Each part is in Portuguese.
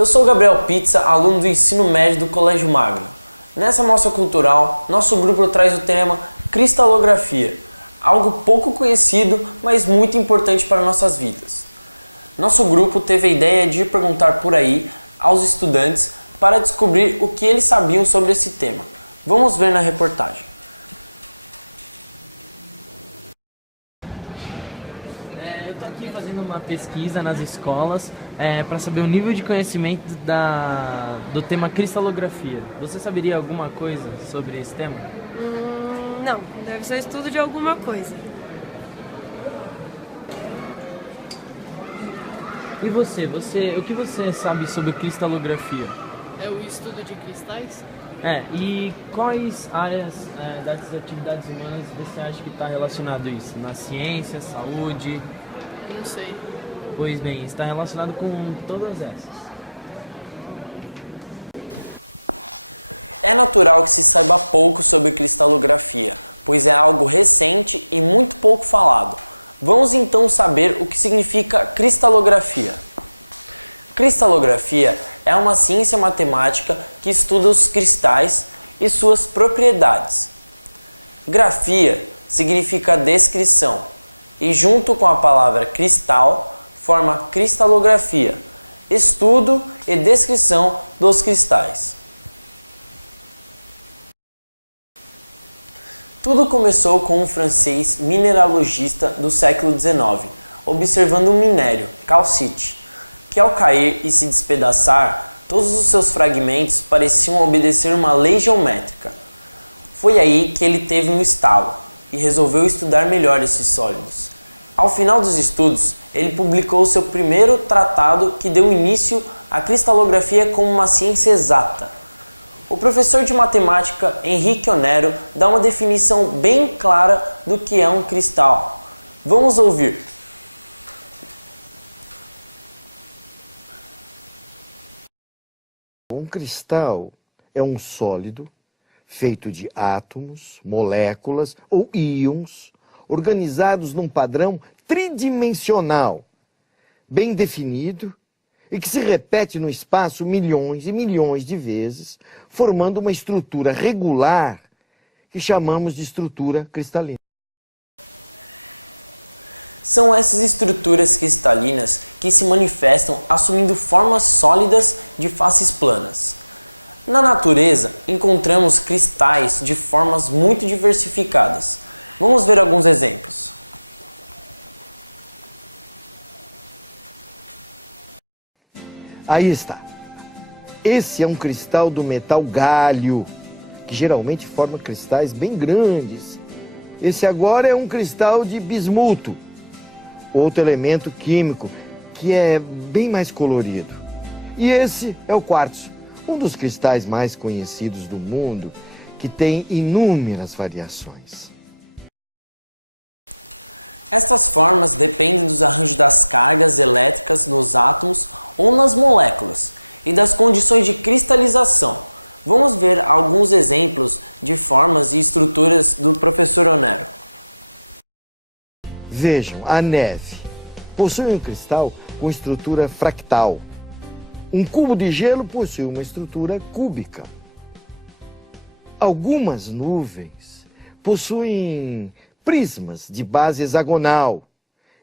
Eu sou Gabriel Pizza, aluno do ensino médio do Colégio Magno. Nessa mostra cultural, nosso grupo traz o tema cristalografia, algo pouco conhecido, mas muito importante para nossas vidas. Nosso grupo teve a ideia de perguntar por aí aos estudantes para descobrir o que eles sabiam sobre esse tema. Vamos ver na reportagem. Eu estou aqui fazendo uma pesquisa nas escolas para saber o nível de conhecimento do tema cristalografia. Você saberia alguma coisa sobre esse tema? Não, deve ser estudo de alguma coisa. E o que você sabe sobre cristalografia? É o estudo de cristais? E quais áreas das atividades humanas você acha que está relacionado isso? Na ciência, saúde? Não sei. Pois bem, está relacionado com todas essas. É natural que se saiba pouco sobre cristalografia, pois é algo recente e muito pouco falado. Vamos então saber o que significa cristalografia. Cristalografia é uma ciência matemática que estuda os cristais e suas propriedades. Grafia significa descrição e, junto com a palavra cristal, forma cristalografia, estudo e descrição dos cristais. Tudo começou com um francês mineralogista do século XIX, observando um minério, calcite, que ao cair e se despedaçar, todos os seus fragmentos pareciam obedecer uma lei geométrica. Foi aí que ele teve um estalo e resolveu estudar melhor esses sólidos. Ao final dos estudos, ele publicou seu primeiro tratado que deu início à cristalografia como uma ciência exata. O professor de matemática Henrique Onero dá uma definição bem clara do que é um cristal. Vamos ouvir. Um cristal é um sólido feito de átomos, moléculas ou íons organizados num padrão tridimensional, bem definido e que se repete no espaço milhões e milhões de vezes, formando uma estrutura regular que chamamos de estrutura cristalina. São essas estruturas cristalinas que se manifestam assumindo formas sólidas de faces planas. Na natureza, encontramos cristais de formas muito diversificadas. Vamos ver alguns exemplos. Aí está. Esse é um cristal do metal gálio, que geralmente forma cristais bem grandes. Esse agora é um cristal de bismuto, outro elemento químico que é bem mais colorido. E esse é o quartzo, um dos cristais mais conhecidos do mundo, que tem inúmeras variações. Estas formas dependem dos arranjos das cargas elétricas nos átomos ou nas moléculas e das condições de cristalização. Vamos ver alguns exemplos de formas e estruturas do professor Onero. Vejam, a neve possui um cristal com estrutura fractal. Um cubo de gelo possui uma estrutura cúbica. Algumas nuvens possuem prismas de base hexagonal.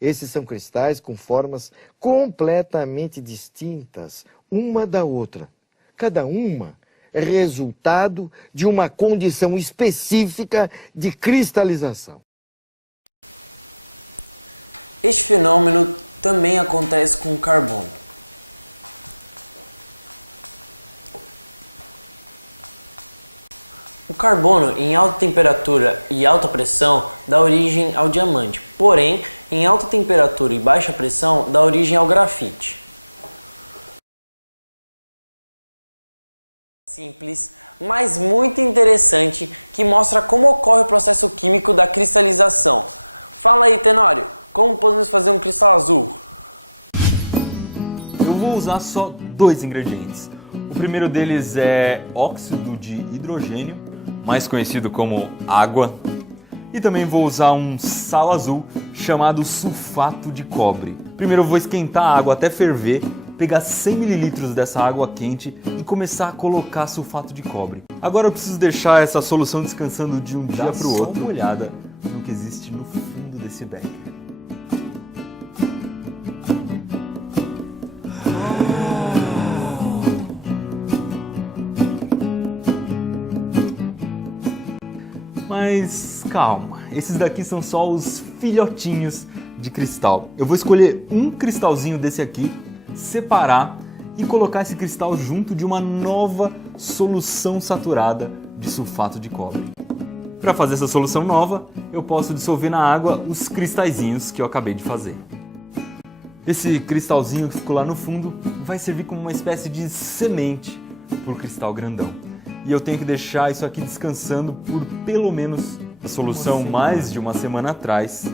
Esses são cristais com formas completamente distintas uma da outra. Cada uma é resultado de uma condição específica de cristalização. Este fenômeno também acontece com o carbono. O carbono em alta temperatura e alta pressão dá origem ao diamante, porém, em alta temperatura e baixa pressão dá origem ao grafite. Simples, mas muito interessante, que mostra como ocorre o processo químico da cristalização. Fala aí, Tenório, como podemos fazer um cristal azul? Eu vou usar só 2 ingredientes. O primeiro deles é óxido de hidrogênio, mais conhecido como água, e também vou usar um sal azul chamado sulfato de cobre. Primeiro eu vou esquentar a água até ferver, pegar 100 ml dessa água quente e começar a colocar sulfato de cobre. Agora eu preciso deixar essa solução descansando de um dia para o outro. Dá uma olhada no que existe no fundo desse becker. Mas calma, esses daqui são só os filhotinhos de cristal. Eu vou escolher um cristalzinho desse aqui, separar e colocar esse cristal junto de uma nova solução saturada de sulfato de cobre. Para fazer essa solução nova, eu posso dissolver na água os cristalzinhos que eu acabei de fazer. Esse cristalzinho que ficou lá no fundo vai servir como uma espécie de semente para o cristal grandão. E eu tenho que deixar isso aqui descansando por pelo menos a solução mais de uma semana atrás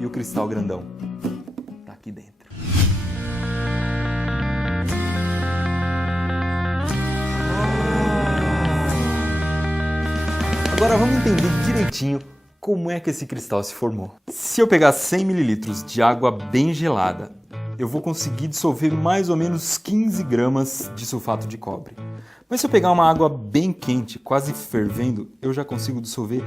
e o cristal grandão tá aqui dentro. Agora vamos entender direitinho como é que esse cristal se formou. Se eu pegar 100 ml de água bem gelada, eu vou conseguir dissolver mais ou menos 15 gramas de sulfato de cobre. Mas se eu pegar uma água bem quente, quase fervendo, eu já consigo dissolver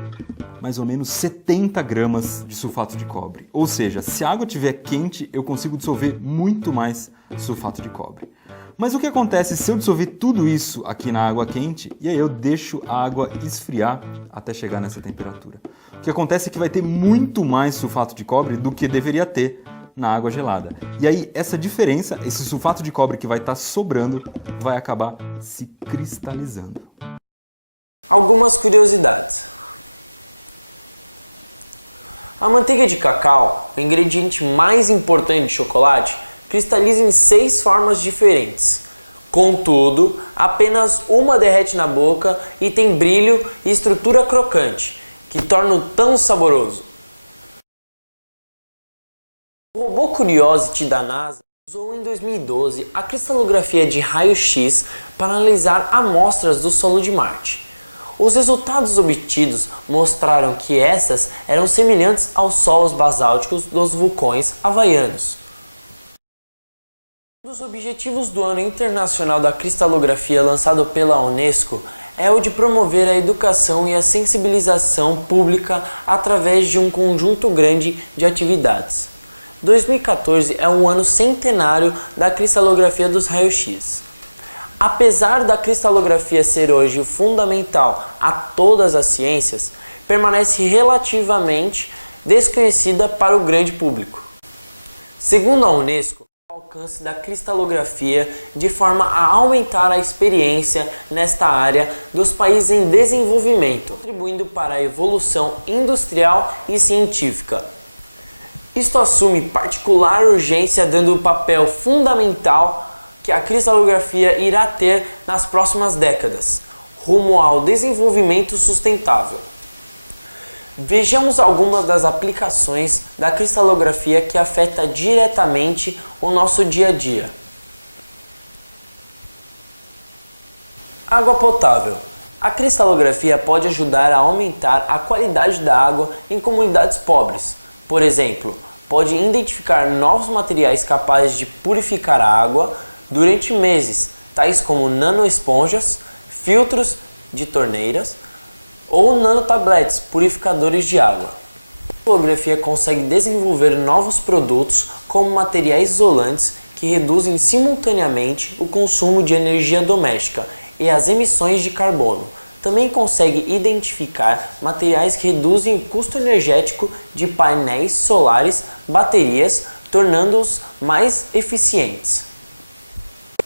mais ou menos 70 gramas de sulfato de cobre. Ou seja, se a água estiver quente, eu consigo dissolver muito mais sulfato de cobre. Mas o que acontece se eu dissolver tudo isso aqui na água quente e aí eu deixo a água esfriar até chegar nessa temperatura? O que acontece é que vai ter muito mais sulfato de cobre do que deveria ter na água gelada. E aí essa diferença, esse sulfato de cobre que vai estar sobrando, vai acabar se cristalizando. Algumas curiosidades. A manteiga de cacau, o ingrediente mais importante de chocolate, cristaliza em 6 formas diferentes. Contudo, apenas uma derrete na boca e tem brilho e estrutura crocante, que torna-o tão saboroso. O robô Curiosity da NASA usou em 2012 a cristalografia de raio-x para analisar amostras do solo de Marte. Os resultados obtidos mostraram que essas eram semelhantes aos solos basálticos dos vulcões havaianos. Um dos objetivos do Ano Internacional da Cristalografia lançado pela Unesco é o de promover a educação e a sensibilização pública através de um conjunto grande de atividades. 2014 é o ano centenário da cristalografia dos raios-x. Apesar da cristalografia ser hoje fundamental a todas as ciências, permanece relativamente desconhecida para o grande público. Segundo a Unesco, o alcance da cristalografia de forma a aumentar a experiência nesta área dos países em desenvolvimento, contribuindo para a evolução industrial e científica. Isto assume particular urgência, dando o papel fundamental que a cristalografia irá ter nas próximas décadas, rumo ao desenvolvimento sustentável. Vejamos algumas das aplicações da cristalografia que afeta diretamente o nosso dia a dia. Água potável. A cristalografia pode ajudar a aumentar a qualidade da água em comunidades pobres. Por exemplo, pode identificar novos materiais capazes de purificar a água durante meses, tais como nanoesponjas, filtros de torneiras ou nanotabletes purificadores de água. A cristalografia consegue desenvolver novos produtos como materiais isolantes que reduzem simultaneamente o consumo de energia doméstica e as emissões de carbono. Também consegue identificar materiais que reduzem o custo energético de painéis solares, baterias, tornando-os mais eficientes.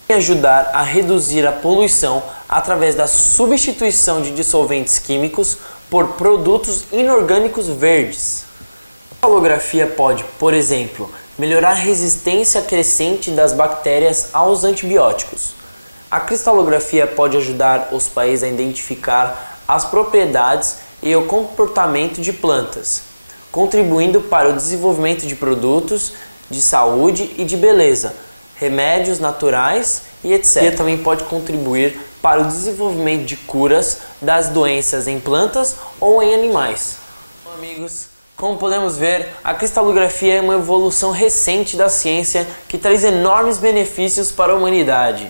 Ajudar a reduzir a poluição através da substituição de dissolventes químicos por produtos inorgânicos verdes. A cristalografia pode, por exemplo, melhorar a resistência crescente das bactérias aos antibióticos. A cristalografia pode ajudar os países a identificar as propriedades e o comportamento de plantas, contribuindo para o desenvolvimento de produtos de saúde e de beleza, remédios naturais e etc. E também pode contribuir para o desenvolvimento de curas das doenças em plantas ou em animais. Bom, amigos, Como podemos ver, a cristalografia é uma evolução recente da ciência que traz enormes benefícios para a humanidade.